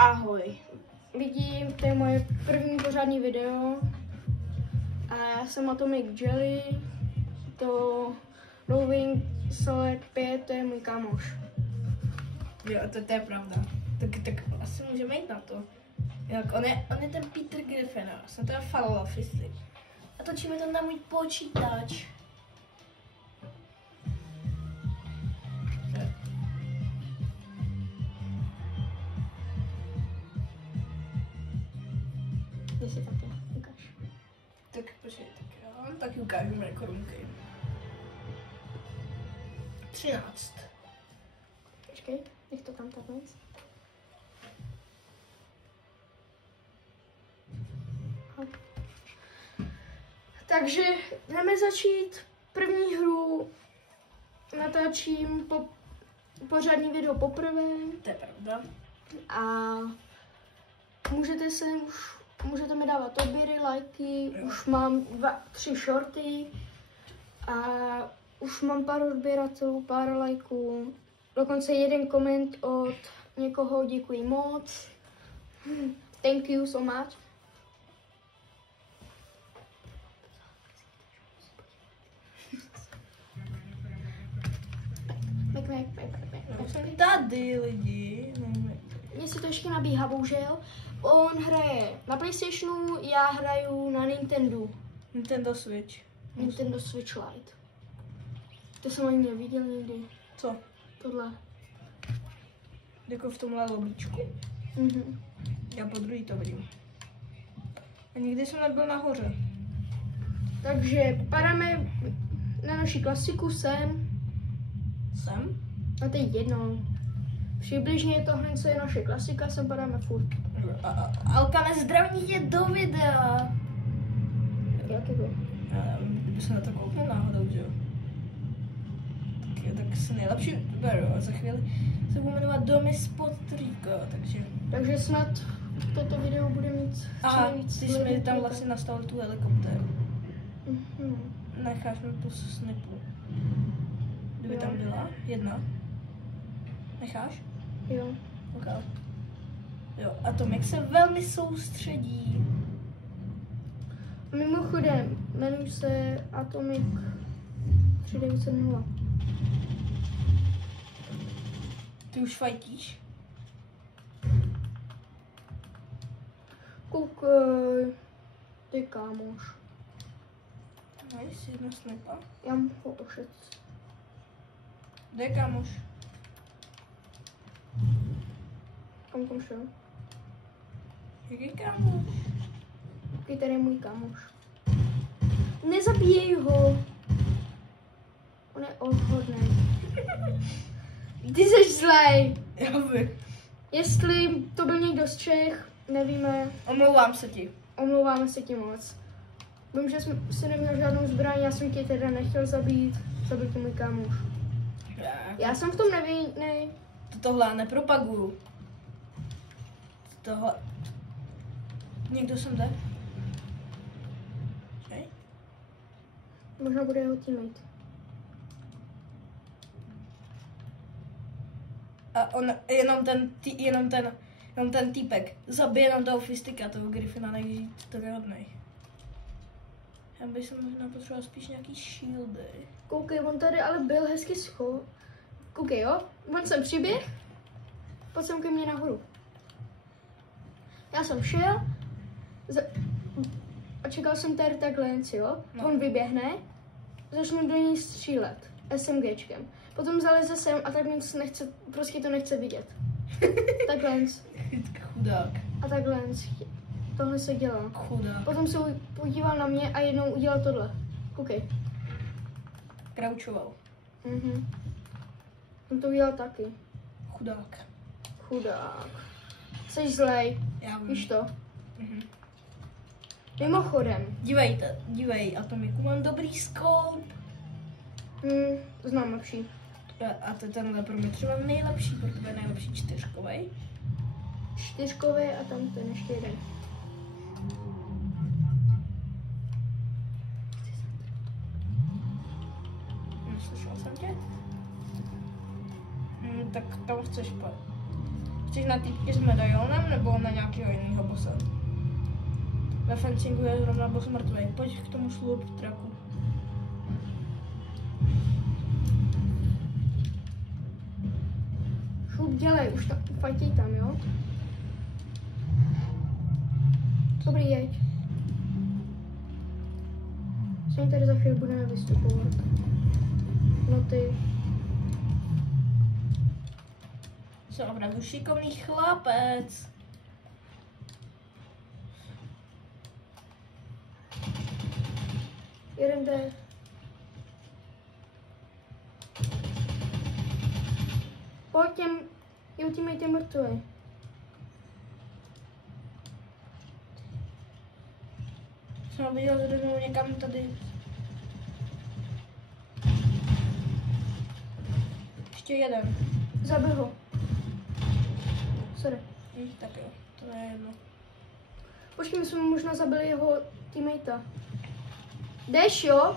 Ahoj lidi, to je moje první pořádný video a já jsem Atomic Jelly, to Roving Solid 5, to je můj kámoš. Jo, to je pravda. Tak asi můžeme jít na to. Jak on je ten Peter Griffin, já jsem teda faloval fisty. A točíme to na můj počítač. Ty si taky ukáž. Tak počkej, tak já taky ukážu moje korunky. 13. Počkej, nech to tam takhle. Takže jdeme začít první hru. Natáčím pořádný video poprvé. To je pravda. A můžete mi dávat odběry, lajky, už mám 2-3 shorty a už mám pár odběratelů, pár lajků, dokonce jeden koment od někoho, děkuji moc. Thank you so much. Tady lidi. Mně se to ještě nabíhá, bohužel. On hraje na PlayStationu, já hraju na Nintendo Switch. Nintendo Switch Lite. To jsem ani neviděl nikdy. Co? Tohle. Jako v tomhle lobíčku. Mhm. Já po druhý to vidím. A nikdy jsem nebyl nahoře. Takže padáme na naši klasiku sem. Sem? A to je jedno. Přibližně tohle, co je naše klasika, sem padáme furt. Alka nezdravní je do videa. Jak je to? Kdyby se na to kouknul náhodou, že jo? Tak se nejlepší beru a za chvíli se budu jmenovat Domy spod Trýko, takže... Takže snad toto video bude mít Aha, ty jsi mi tam vlastně nastavil tu helikoptéru. Mhm. Necháš mi tu snipu. Kdyby Jo. tam byla? Jedna. Necháš? Jo. Ok. Jo, Atomic se velmi soustředí. Mimochodem, jmenuji se Atomic 3970. Ty už fajtíš? Koukej, ty kámoš. Nice, jedna snipa. Já mu ho ošet. Kde je kámoš? Kam tam šel? Jaký kámoš? Jaký tady je můj kámoš? Nezabíjej ho! On je odhodný. Ty jsi zlej! Já vím. Jestli to byl někdo z Čech, nevíme, Omlouvám se ti. omlouváme se ti moc. Vím, že jsem si neměl žádnou zbraň, já jsem tě teda nechtěl zabít, zabil tě můj kámoš. Já jsem v tom nevinnej. Tohle nepropaguju. Tohle... Někdo sem jde? Okay. Možná bude jeho teammate. A on, jenom ten týpek zabije nám toho fistika, toho Griffina, nežít to nehodnej. Já bych se možná potřeboval spíš nějaký shieldy. Koukej, on tady ale byl hezky schov. Koukej, jo? On sem přiběh, pojď sem ke mně nahoru. Já jsem šel a čekal jsem tady takhle, jo? No. On vyběhne, začnu do něj střílet SMGčkem. Potom zaleze sem a tak nic nechce, prostě to nechce vidět. Takhle. Chudák. A takhle. Tohle se dělá. Chudák. Potom se podíval na mě a jednou udělal tohle. Koukej. Kraučoval. Mhm. On to udělal taky. Chudák. Chudák. Jsi zlej, Já vím. víš to? Mhm. Mimochodem. Dívej, Atomiku, mám dobrý scope. Znám lepší. A to tenhle pro mě třeba nejlepší, pro tebe nejlepší čtyřkovej. Čtyřkový a tam ten ještě jeden. Neslyšel jsem tě? Tak tam chceš Chceš na týpky s medailonem nebo na nějakého jiného bossa? Ve fencingu je zrovna boss mrtvej. Pojď k tomu slurp traku. Šup, dělej, už fajtěj tam, jo? Dobrý, jeď. Sem tady za chvíli budeme vystupovat. No ty. Jsem opravdu šikovný chlapec. Jeden jde. Pojď těm, jo, teammate je mrtvý. Jsem ho viděl zrovnou někam tady. Ještě jeden. Zabil ho. Sorry. Tak jo, to je jedno. Počkej, my jsme možná zabili jeho teammatea. Jdeš, jo?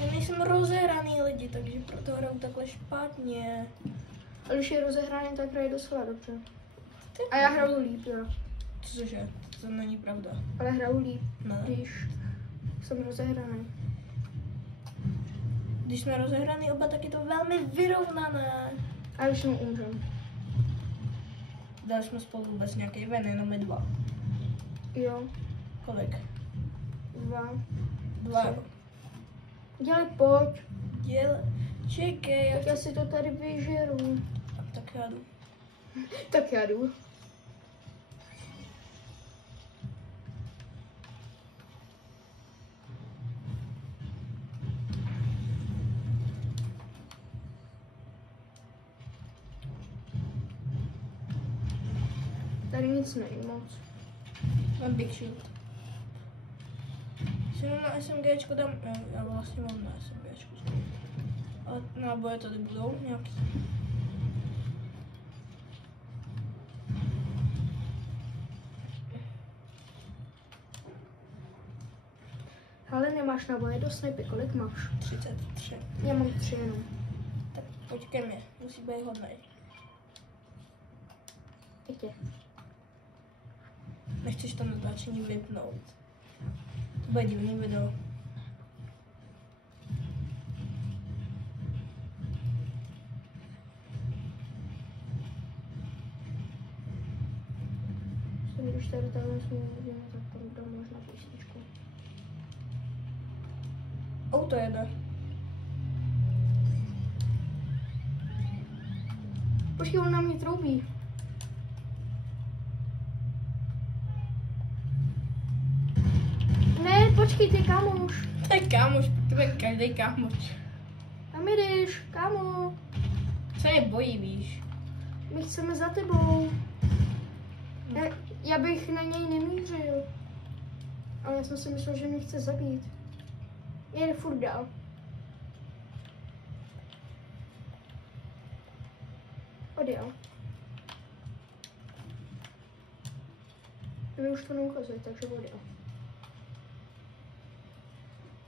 Já nejsem rozehraný lidi, takže proto hraju takhle špatně. Ale když je rozehraný, tak hraje docela dobře. A já hraju líp, jo. Cože? To není pravda. Ale hraju líp, Ne. když jsem rozehraný. Když jsme rozehraný oba, tak je to velmi vyrovnané. A když mu umřem. Dali jsme spolu vůbec nějaký ven, jenom my dva. Jo, Kolik? 2. Dva. Dělej, pojď. Čekej, Tak já si to tady vyžeru. Tak já jdu. Tak já jdu. Tady nic není moc. Mám Big Shield. Si mám na SMGčko dám, já vlastně mám na SMGčku. Ale náboje tady budou nějaký. Ale nemáš naboje do snipy, kolik máš? 33. Já mám 3 jenom. Tak pojď ke mně, musí být hodnej. Teď je. Nechceš to natáčení vypnout. To bude divný video. Když tady takhle jsme uvidíme, tak tam dám možná písničku. Auto jede. Počkej, on na mě troubí. Ne, počkej, ty kámoš. To je kámoš, to je každý kámoš. Kam jdeš, kámo? Co je bojí, víš? My chceme za tebou. Já bych na něj nemířil. Ale já jsem si myslel, že mě chce zabít. Jede furt dál. Odjel. Mě už to neukazuje, takže odjel.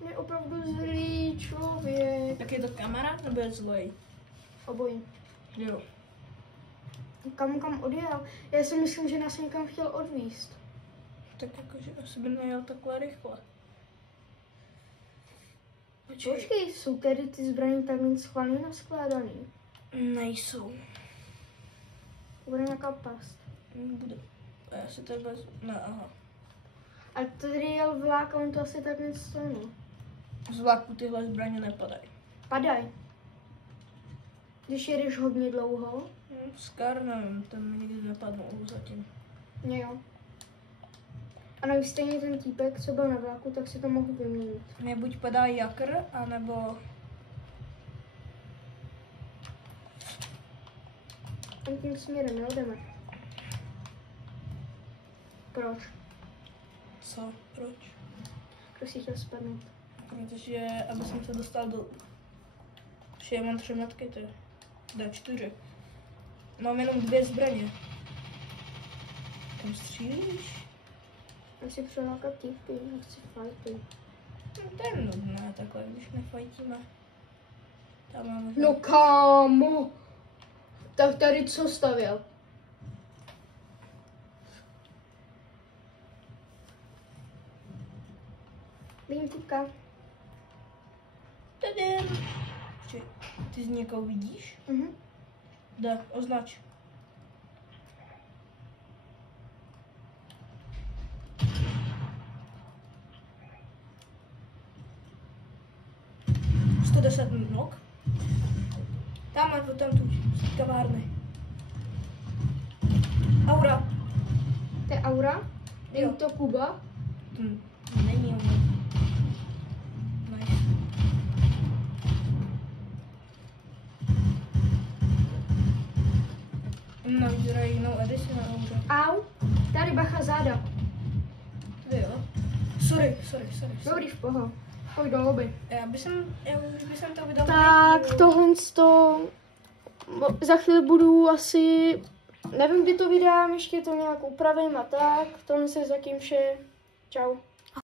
Je opravdu zlý člověk. Tak je to kamarád nebo je zlej? Obojí. Jo. Kam odjel? Já si myslím, že nás někam chtěl odvízt. Tak jakože asi by nejel takhle rychle. Počkej, jsou tady ty zbraně tak nic schválně naskládaný? Nejsou. Bude nějaká past. Bude. A já si to bez... Ne, aha. A tady jel vlák a on to asi tak nic stojí. Z vlaku tyhle zbraně nepadají. Padaj. Když jedeš hodně dlouho. Scar nevím, ten mi nikdy nepadnul zatím. Jo. A navíc stejně ten týpek, co byl na vláku, tak si to mohl vyměnit. Mě buď padá jakr, anebo... Tam tím směrem nejdeme. Proč? Co? Proč? Kdo si chtěl spadnout? Protože, aby jsem se dostal do... Už já mám 3 metky, to je... Dá 4. Mám jenom 2 zbraně. Kam střílíš? Já si přilákat týpky, nechci fajty. No, to je nudné takhle, když nefajtíme. Tam máme. No kámo. Tak tady co stavěl? Vidím typka. Tadam. Ty z někoho vidíš? Mhm. Da, označ. Nok. Tam má tam tu kavárny. Aura. To je Aura? Je Jo. to Kuba? Není on. Nice. No, vyzerají jinou edici na Aura. Au. Tady bacha záda. Tady jo. Sorry. Dobrý, v poho. Pojď do lobby. Já bych to vydal. Tak tohle za chvíli budu asi, nevím, kdy to vydám, ještě to nějak upravím a tak. Tohle se zatím vše. Čau.